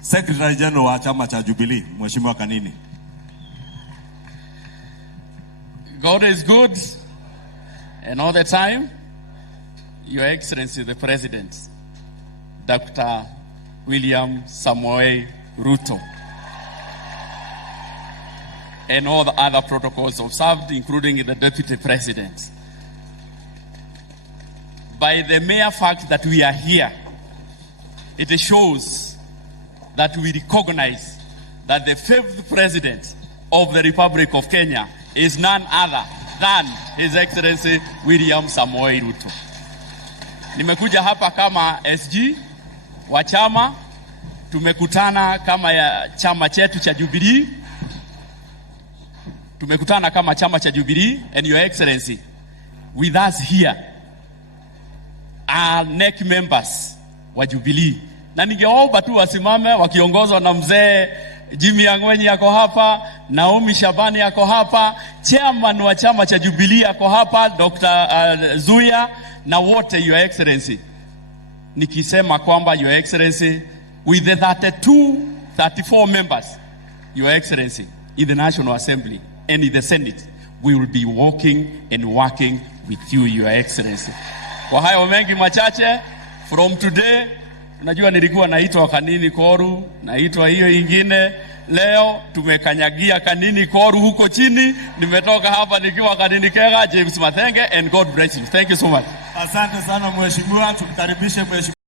Secretary General wa chama cha Jubilee, Mheshimiwa Kanini. God is good, and all the time, Your Excellency the President, Dr. William Samoei Ruto, and all the other protocols observed, including the Deputy President. By the mere fact that we are here, it shows that we recognize that the 5th President of the Republic of Kenya is none other than His Excellency William Samoei Ruto. Nimekuja hapa kama SG wa chama, tumekutana kama ya chama chetu cha Jubilee. Tumekutana kama chama cha Jubilee, and Your Excellency, with us here are NEC members wa Jubilee. Na ningeomba tu wasimame wakiongozwa na mzee Jimmy Angwenyi yako hapa, Naomi Shabani yako hapa, chairman wa chama cha Jubilee yako hapa, Dr. Zuya, na wote Your Excellency. Nikisema kwamba Your Excellency, with the 34 members, Your Excellency, in the National Assembly and in the Senate, we will be walking and working with you, Your Excellency. Kwa hayo mengi machache, from today, unajua nilikuwa naitwa Kanini Koru, naitwa hiyo ingine. Leo tumekanyagia Kanini Koru huko chini. Nimetoka hapa nikiwa Kanini Kega. James Mathenge, and God bless you. Thank you so much. Asante sana mheshimiwa, tumkaribishe mheshimiwa.